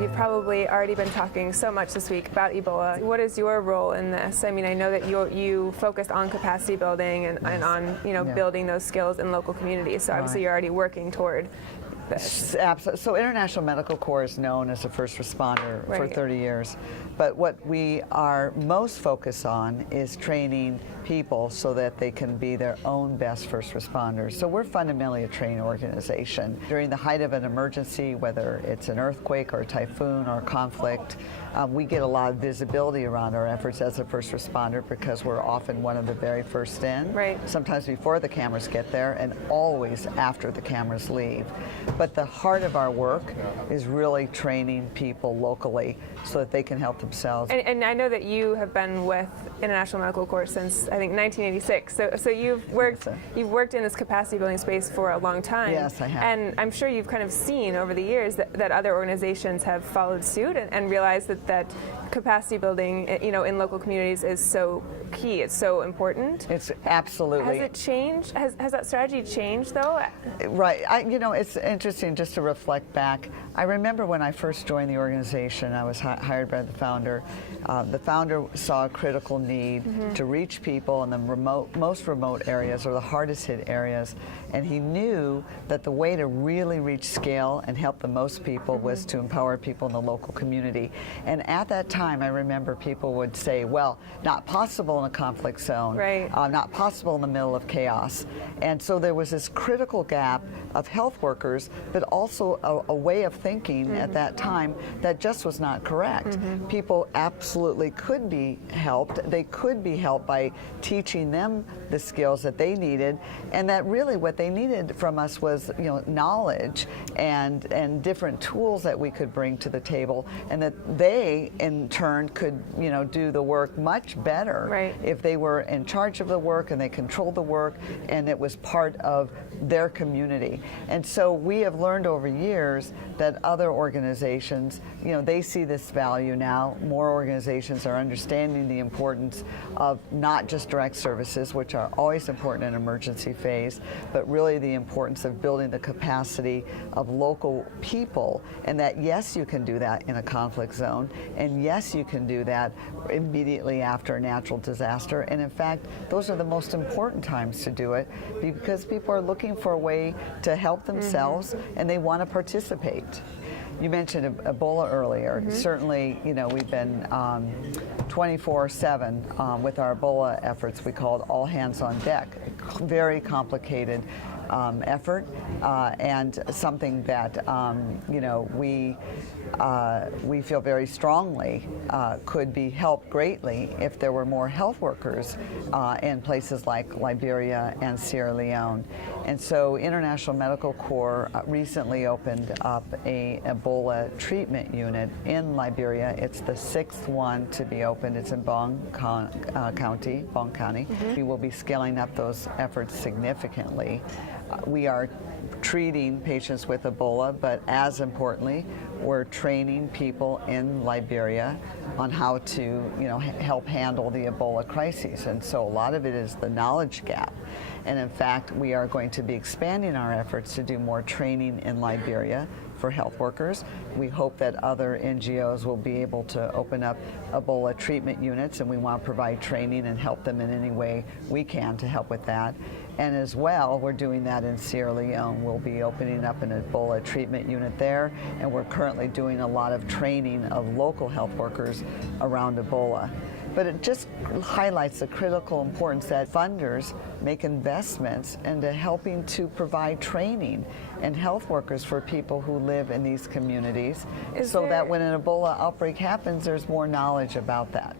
You've probably already been talking so much this week about Ebola. What is your role in this? I mean, I know that you focused on capacity building and on building those skills in local communities. So obviously you're already working toward this. Absolutely. So International Medical Corps is known as a first responder for 30 years. But what we are most focused on is training people so that they can be their own best first responders. So we're fundamentally a training organization. During the height of an emergency, whether it's an earthquake or a typhoon or a conflict, we get a lot of visibility around our efforts as a first responder because we're often one of the very first in. Right. Sometimes before the cameras get there and always after the cameras leave. But the heart of our work is really training people locally so that they can help themselves. And I know that you have been with International Medical Corps since, I think, 1986. So you've worked in this capacity building space for a long time. Yes, I have. And I'm sure you've kind of seen over the years that other organizations have followed suit and realized that capacity building, in local communities is so key. It's so important. It's absolutely. Has it changed? Has that strategy changed, though? Right. It's interesting just to reflect back. I remember when I first joined the organization, I was hired by the founder. The founder saw a critical need to reach people in the most remote areas or the hardest hit areas, and he knew that the way to really reach scale and help the most people was to empower people in the local community. And at that time, I remember people would say, well, not possible in a conflict zone, not possible in the middle of chaos. And so there was this critical gap of health workers, but also a way of thinking at that time that just was not correct. People absolutely could be helped. They could be helped by teaching them the skills that they needed, and that really what they needed from us was knowledge and different tools that we could bring to the table, and that they in turn could do the work much better if they were in charge of the work and they controlled the work and it was part of their community. And so we have learned over years that other organizations, they see this value now. More organizations are understanding the importance of not just direct services, which are always important in an emergency phase, but really the importance of building the capacity of local people, and that yes, you can do that in a conflict zone, and yes, you can do that immediately after a natural disaster. And in fact, those are the most important times to do it because people are looking for a way to help themselves and they want to participate. You mentioned Ebola earlier. Certainly, we've been 24/7 with our Ebola efforts. We call it all hands on deck. Very complicated effort and something that we feel very strongly could be helped greatly if there were more health workers in places like Liberia and Sierra Leone. And so International Medical Corps recently opened up a Ebola treatment unit in Liberia. It's the 6th one to be opened. It's in Bong County. We will be scaling up those efforts significantly. We are treating patients with Ebola, but as importantly, we're training people in Liberia on how to, help handle the Ebola crises. And so a lot of it is the knowledge gap. And in fact, we are going to be expanding our efforts to do more training in Liberia for health workers. We hope that other NGOs will be able to open up Ebola treatment units, and we want to provide training and help them in any way we can to help with that. And as well, we're doing that in Sierra Leone. We'll be opening up an Ebola treatment unit there, and we're currently doing a lot of training of local health workers around Ebola. But it just highlights the critical importance that funders make investments into helping to provide training and health workers for people who live in these communities so that when an Ebola outbreak happens, there's more knowledge about that.